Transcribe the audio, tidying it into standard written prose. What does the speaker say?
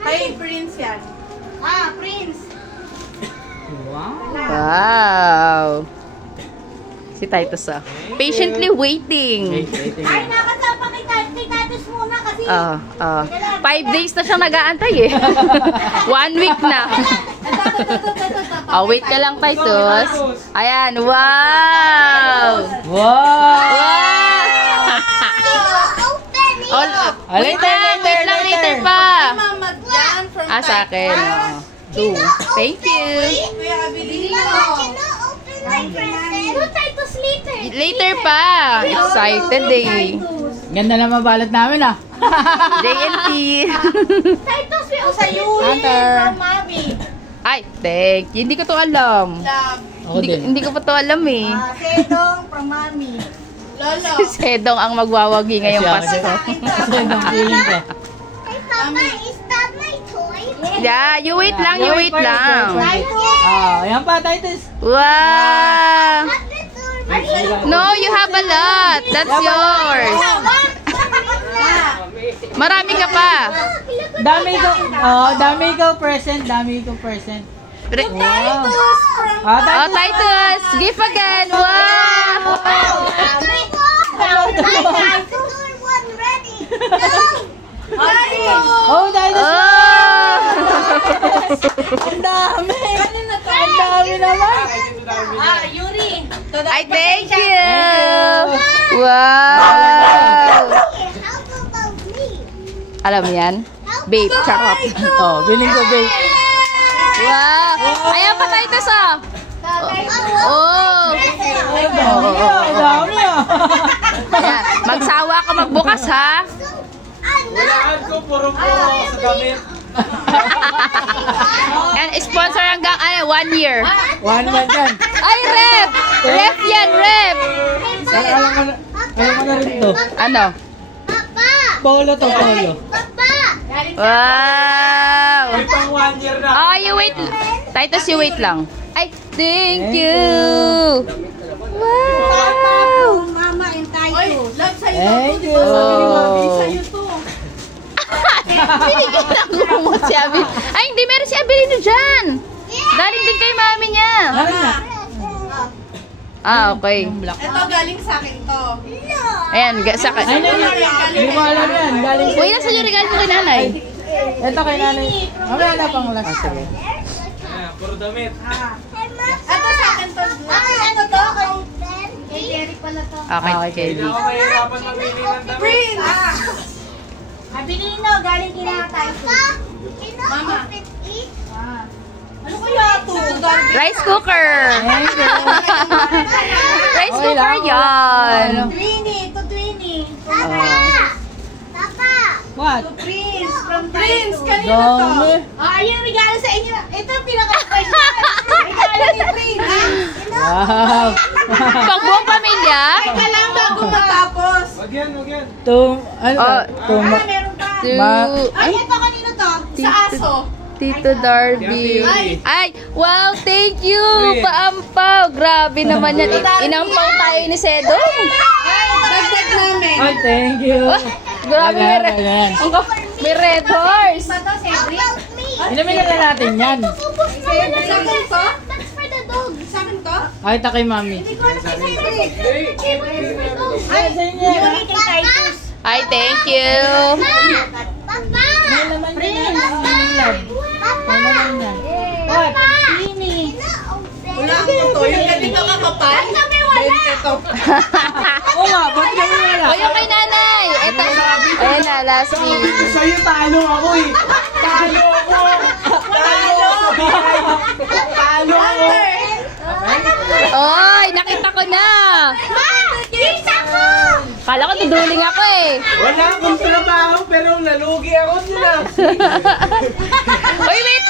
Kay Prince yan. Prince. Wow. Si Titus patiently waiting. Ay, nakasama kay Titus muna kasi. 5 days na siyang nag-aantay eh. 1 week na. Wait ka lang, Titus. Ayan, wow! Wow! Later pa. Mama yan from Sa akin. Thank you. Kuya Abilino. Titus later. Later pa. Excited eh. Ganda na mabalot namin JNT. Titus, we Sa open Yuri Hunter. from Mami. Ay, thank you. Hindi ko to alam. Love. Hindi ko pa to alam eh. Sedong from Mami. Lolo. Si Sedong ang magwawagi ngayong Pasko. Kasi nung feeling ko. Mama, is that my toy? Yeah, you wait lang. Ayan pa, Titus. Wow. No, you have a lot. That's yours. Marami ka pa. Dami ko present. Wow. Titus, give again. Wow. Titus. Ang dami. Ang dami naman. Yuri. Ay, thank you. Wow. Alam mo yan? Babe, charot. Biling ko, babe. Wow. Ayan pa, Titus Ang dami Ayan. Magsawa ka magbukas, ha? Walaan ko, puro sa damit. And sponsor hanggang 1 year. 1 month yan. Ay, rep! Rep yan, rep! Alam mo na rin to. Ano? Polo to, polo. Wow! May pang 1 year na. You wait. Titus, you wait lang. Ay, thank you! Wow! Mama and Oy, Titus. love sa'yo. Thank you. Sabi ni Mami, sa'yo to. Binigyan ng gumot si Abilino. Ay, hindi. Meron si Abilino dyan. Galing din kay mami niya. Okay. Ito galing sa akin to. Ayan, Ay, hindi mo alam yan. Galing Uy, nasa yung regalo ko kay nanay. Ito kay nanay. Mamaya na pang last. Ayan, puro damit. Ito sa akin to. Ano to? Kay Jerry pala to. Okay, Okay, Kelly. Hindi ako mahirapan mamili ng damit. Prince. Abilino, galing kina Titus. Mama. Ano kaya to? Rice cooker. Thank you. Rice Okay cooker lang. yan. Twinnie. To Twinnie. What? To Prince. From Prince. Kanino Dami. to? Ayun, regalo sa inyo. Ito pinaka-special. Regalo ni Prince. Wow. Pang buong pamilya. Teka lang bago matapos. Wag yan, wag yan. Meron pa. Ay, ito kanino to? Sa aso. Tito Darby. Ay. Ay, wow, thank you. Paampaw. Grabe naman yan. Inampaw tayo ni Sedong. Dagdag namin. Ay, thank you. Grabe, Ayan. may red horse. Ito, Cedric. Inumin na natin yan. Sa akin to? That's for the dog. Sa akin to? Ay, ito kay mami. Ay, sa inyo. Yuri kay Titus. Ay, thank you. Papa! May laman yan. Love. May laman yan. What? Mimi. Wala ko to. Yung ganito kakapal. Kami wala. Ito. Oo nga, ba't kami wala? O, yung kay nanay. Ito. Ayan na, last week. Sa'yo talo ako eh. Talo ako. Talo ako. Oy, nakita ko na. Kita ko! Kala ko duduling ako eh. Wala akong trabaho pero nalugi ako sila. Uy, wait